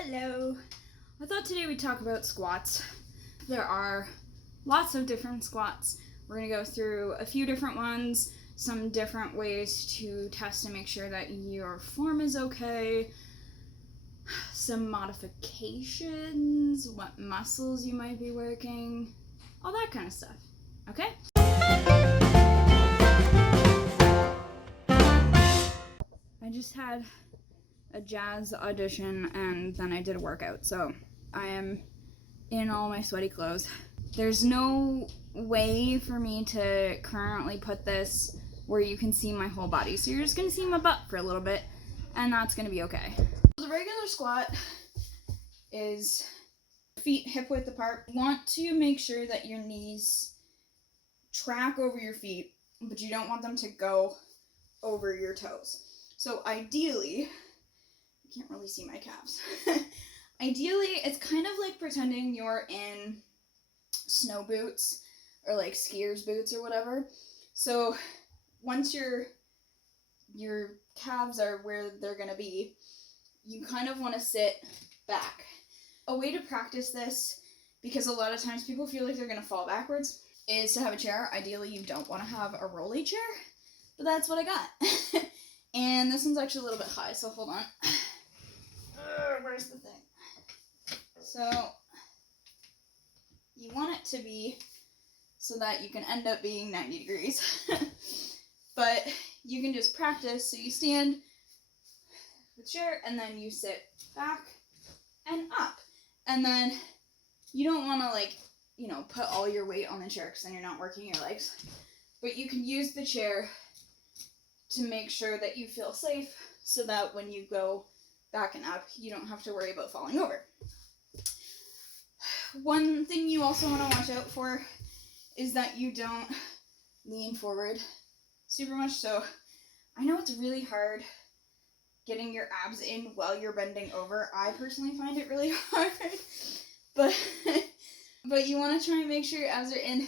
Hello! I thought today we'd talk about squats. There are lots of different squats. We're going to go through a few different ones, some different ways to test and make sure that your form is okay, some modifications, what muscles you might be working, all that kind of stuff. Okay? I just had a jazz audition and then I did a workout, so I am in all my sweaty clothes. There's no way for me to currently put this where you can see my whole body, so you're just gonna see my butt for a little bit, and that's gonna be okay. So the regular squat is feet hip width apart. You want to make sure that your knees track over your feet, but you don't want them to go over your toes. So ideally, I can't really see my calves. Ideally, it's kind of like pretending you're in snow boots or like skier's boots or whatever. So once your calves are where they're gonna be, you kind of want to sit back. A way to practice this, because a lot of times people feel like they're gonna fall backwards, is to have a chair. Ideally, you don't want to have a rolly chair, but that's what I got. And this one's actually a little bit high, so hold on. Where's the thing? So you want it to be so that you can end up being 90 degrees. But you can just practice. So you stand with the chair and then you sit back and up. And then you don't want to put all your weight on the chair because then you're not working your legs. But you can use the chair to make sure that you feel safe so that when you go back and up, you don't have to worry about falling over. One thing you also want to watch out for is that you don't lean forward super much. So I know it's really hard getting your abs in while you're bending over. I personally find it really hard, but you want to try and make sure your abs are in.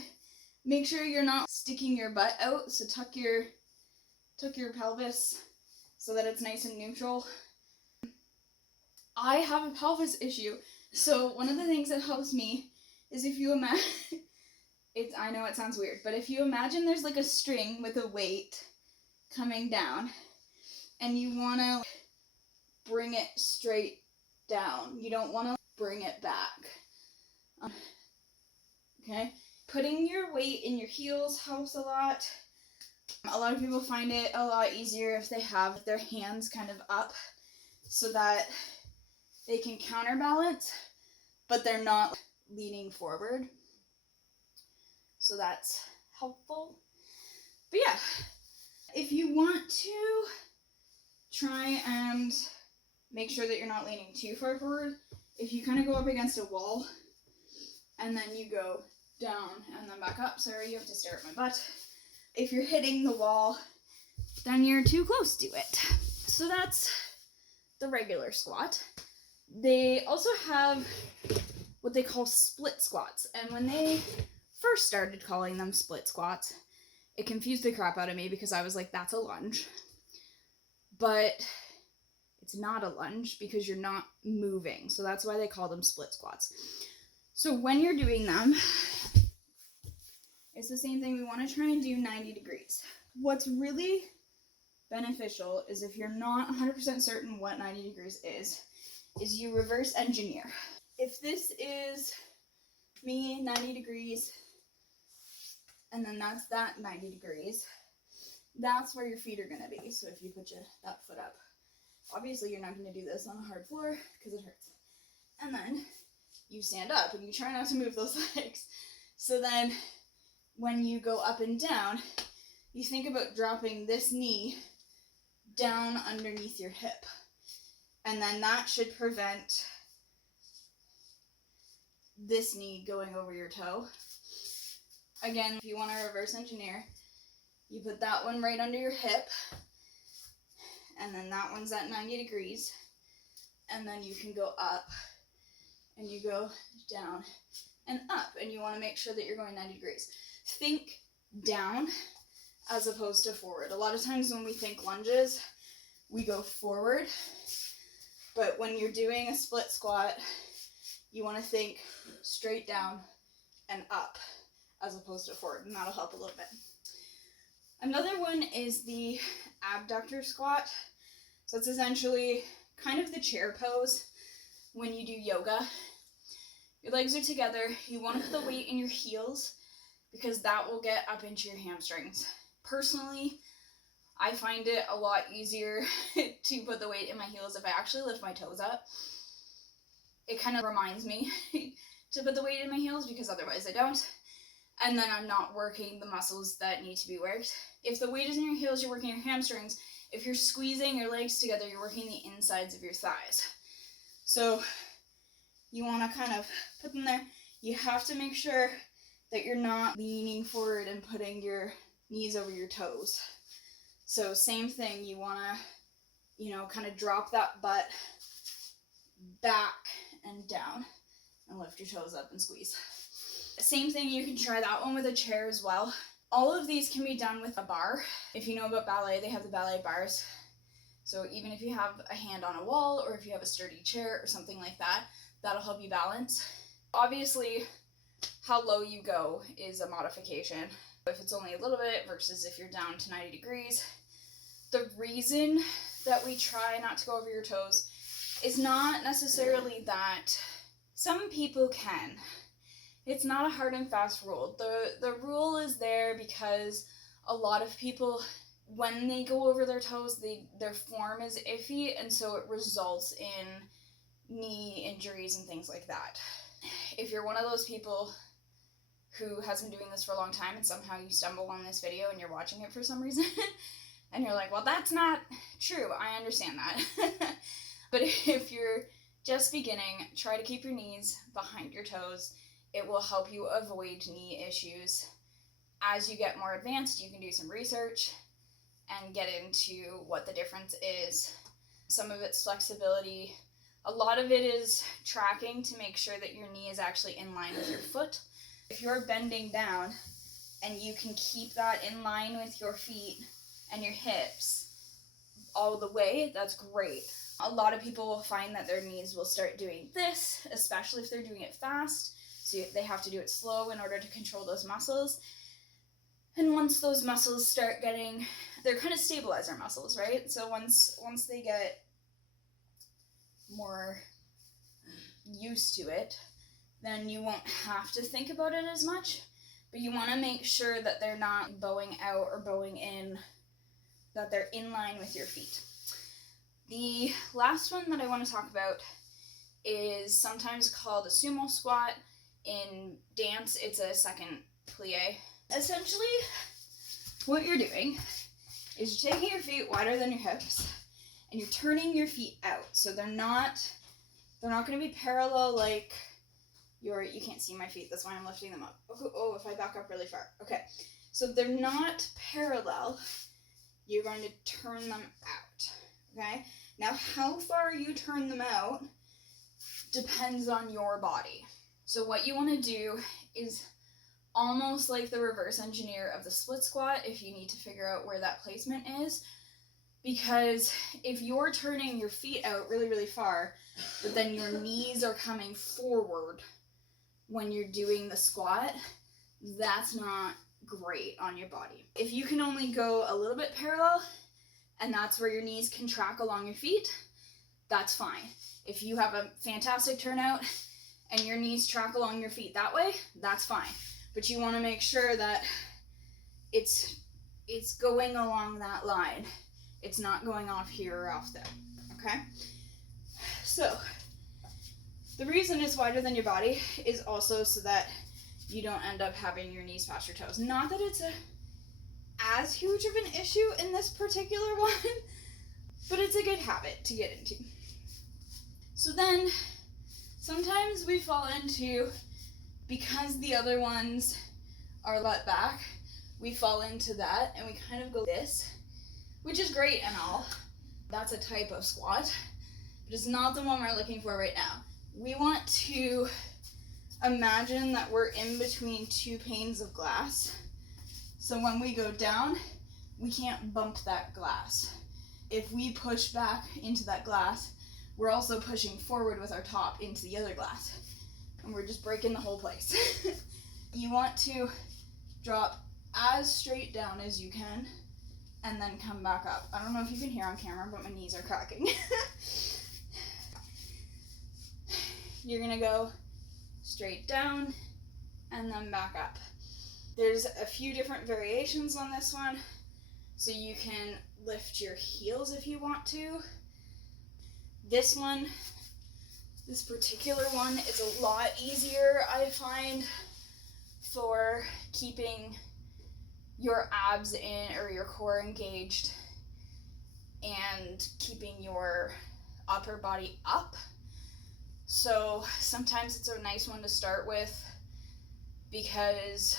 Make sure you're not sticking your butt out, so tuck your pelvis so that it's nice and neutral. I have a pelvis issue, so one of the things that helps me is if you imagine, I know it sounds weird, but if you imagine there's like a string with a weight coming down, and you want to bring it straight down. You don't want to bring it back. Okay? Putting your weight in your heels helps a lot. A lot of people find it a lot easier if they have their hands kind of up so that they can counterbalance, but they're not leaning forward. So that's helpful. But yeah, if you want to try and make sure that you're not leaning too far forward, if you kind of go up against a wall and then you go down and then back up, sorry, you have to stare at my butt. If you're hitting the wall, then you're too close to it. So that's the regular squat. They also have what they call split squats. And when they first started calling them split squats, it confused the crap out of me because I was like, that's a lunge. But it's not a lunge because you're not moving. So that's why they call them split squats. So when you're doing them, it's the same thing. We want to try and do 90 degrees. What's really beneficial is if you're not 100% certain what 90 degrees is you reverse engineer. If this is me 90 degrees, and then that's that 90 degrees, that's where your feet are going to be. So if you put that foot up, obviously you're not going to do this on a hard floor because it hurts. And then you stand up and you try not to move those legs. So then when you go up and down, you think about dropping this knee down underneath your hip. And then that should prevent this knee going over your toe. Again, if you want to reverse engineer, you put that one right under your hip, and then that one's at 90 degrees, and then you can go up, and you go down and up, and you want to make sure that you're going 90 degrees. Think down as opposed to forward. A lot of times when we think lunges, we go forward, But when you're doing a split squat, you want to think straight down and up as opposed to forward, and that'll help a little bit. Another one is the abductor squat. So it's essentially kind of the chair pose when you do yoga. Your legs are together. You want to put the weight in your heels because that will get up into your hamstrings. Personally, I find it a lot easier to put the weight in my heels if I actually lift my toes up. It kind of reminds me to put the weight in my heels because otherwise I don't. And then I'm not working the muscles that need to be worked. If the weight is in your heels, you're working your hamstrings. If you're squeezing your legs together, you're working the insides of your thighs. So you want to kind of put them there. You have to make sure that you're not leaning forward and putting your knees over your toes. So same thing, you want to, kind of drop that butt back and down and lift your toes up and squeeze. Same thing, you can try that one with a chair as well. All of these can be done with a bar. If you know about ballet, they have the ballet bars. So even if you have a hand on a wall or if you have a sturdy chair or something like that, that'll help you balance. Obviously, how low you go is a modification. If it's only a little bit versus if you're down to 90 degrees. The reason that we try not to go over your toes is not necessarily that some people can. It's not a hard and fast rule. The rule is there because a lot of people, when they go over their toes, their form is iffy, and so it results in knee injuries and things like that. If you're one of those people who has been doing this for a long time and somehow you stumble on this video and you're watching it for some reason and you're like, well, that's not true, I understand that. But if you're just beginning, try to keep your knees behind your toes. It will help you avoid knee issues. As you get more advanced, you can do some research and get into what the difference is. Some of it's flexibility. A lot of it is tracking to make sure that your knee is actually in line with your foot. If you're bending down and you can keep that in line with your feet and your hips all the way, that's great. A lot of people will find that their knees will start doing this, especially if they're doing it fast. So they have to do it slow in order to control those muscles. And once those muscles start getting, they're kind of stabilizer muscles, right? So once they get more used to it, then you won't have to think about it as much. But you want to make sure that they're not bowing out or bowing in, that they're in line with your feet. The last one that I want to talk about is sometimes called a sumo squat. In dance, it's a second plie. Essentially, what you're doing is you're taking your feet wider than your hips and you're turning your feet out. So they're not going to be parallel like you can't see my feet, that's why I'm lifting them up. Oh, if I back up really far. Okay, so they're not parallel. You're going to turn them out, okay? Now, how far you turn them out depends on your body. So what you want to do is almost like the reverse engineer of the split squat if you need to figure out where that placement is. Because if you're turning your feet out really, really far, but then your knees are coming forward when you're doing the squat, that's not great on your body. If you can only go a little bit parallel, and that's where your knees can track along your feet, that's fine. If you have a fantastic turnout and your knees track along your feet that way, that's fine. But you want to make sure that it's going along that line. It's not going off here or off there, okay? So, the reason it's wider than your body is also so that you don't end up having your knees past your toes. Not that it's as huge of an issue in this particular one, but it's a good habit to get into. So then, sometimes we fall into, because the other ones are let back, we fall into that and we kind of go this, which is great and all. That's a type of squat, but it's not the one we're looking for right now. We want to imagine that we're in between two panes of glass. So when we go down, we can't bump that glass. If we push back into that glass, we're also pushing forward with our top into the other glass. And we're just breaking the whole place. You want to drop as straight down as you can and then come back up. I don't know if you can hear on camera, but my knees are cracking. You're gonna go straight down and then back up. There's a few different variations on this one, so you can lift your heels if you want to. This particular one is a lot easier, I find, for keeping your abs in or your core engaged and keeping your upper body up. So sometimes it's a nice one to start with because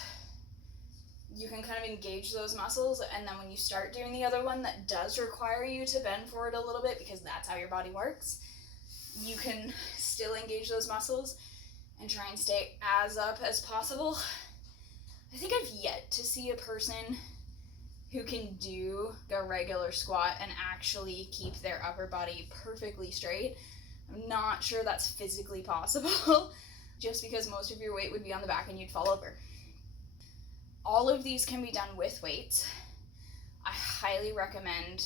you can kind of engage those muscles, and then when you start doing the other one that does require you to bend forward a little bit because that's how your body works, you can still engage those muscles and try and stay as up as possible. I think I've yet to see a person who can do a regular squat and actually keep their upper body perfectly straight. I'm not sure that's physically possible, just because most of your weight would be on the back and you'd fall over. All of these can be done with weights. I highly recommend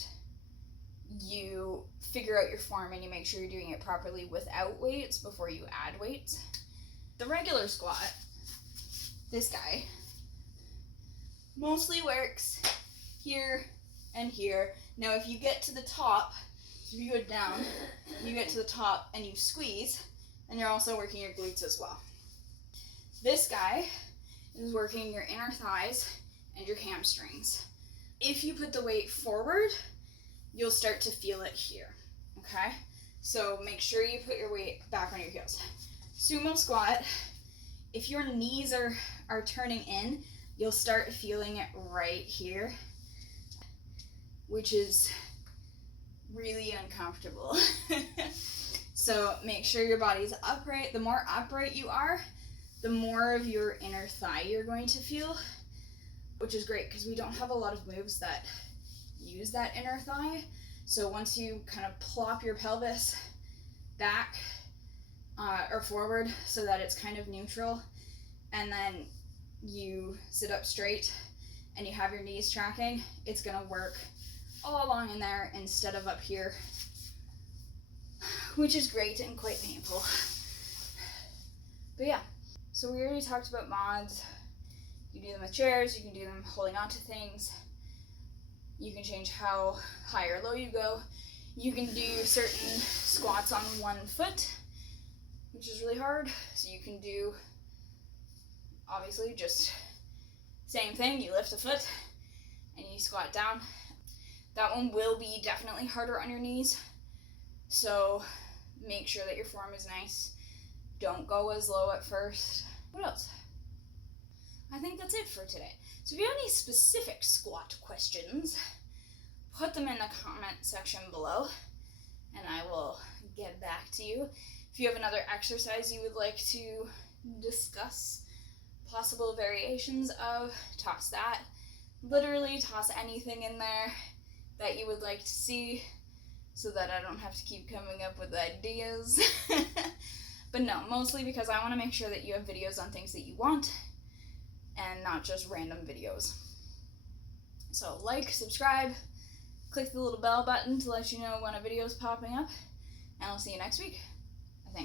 you figure out your form and you make sure you're doing it properly without weights before you add weights. The regular squat, this guy, mostly works here and here. Now if you get to the top, if you go down, you get to the top and you squeeze, and you're also working your glutes as well. This guy is working your inner thighs and your hamstrings. If you put the weight forward, you'll start to feel it here, okay? So make sure you put your weight back on your heels. Sumo squat, if your knees are turning in, you'll start feeling it right here, which is really uncomfortable. So make sure your body's upright. The more upright you are, the more of your inner thigh you're going to feel, which is great because we don't have a lot of moves that use that inner thigh. So once you kind of plop your pelvis back or forward so that it's kind of neutral, and then you sit up straight and you have your knees tracking, it's gonna work all along in there instead of up here, which is great and quite painful. But yeah, so we already talked about mods. You can do them with chairs, you can do them holding onto things. You can change how high or low you go. You can do certain squats on one foot, which is really hard. So you can do, obviously, just same thing. You lift a foot and you squat down. That one will be definitely harder on your knees. So make sure that your form is nice. Don't go as low at first. What else? I think that's it for today. So if you have any specific squat questions, put them in the comment section below and I will get back to you. If you have another exercise you would like to discuss possible variations of, toss that. Literally toss anything in there that you would like to see so that I don't have to keep coming up with ideas. But no, mostly because I want to make sure that you have videos on things that you want and not just random videos. So like, subscribe, click the little bell button to let you know when a video is popping up, and I'll see you next week.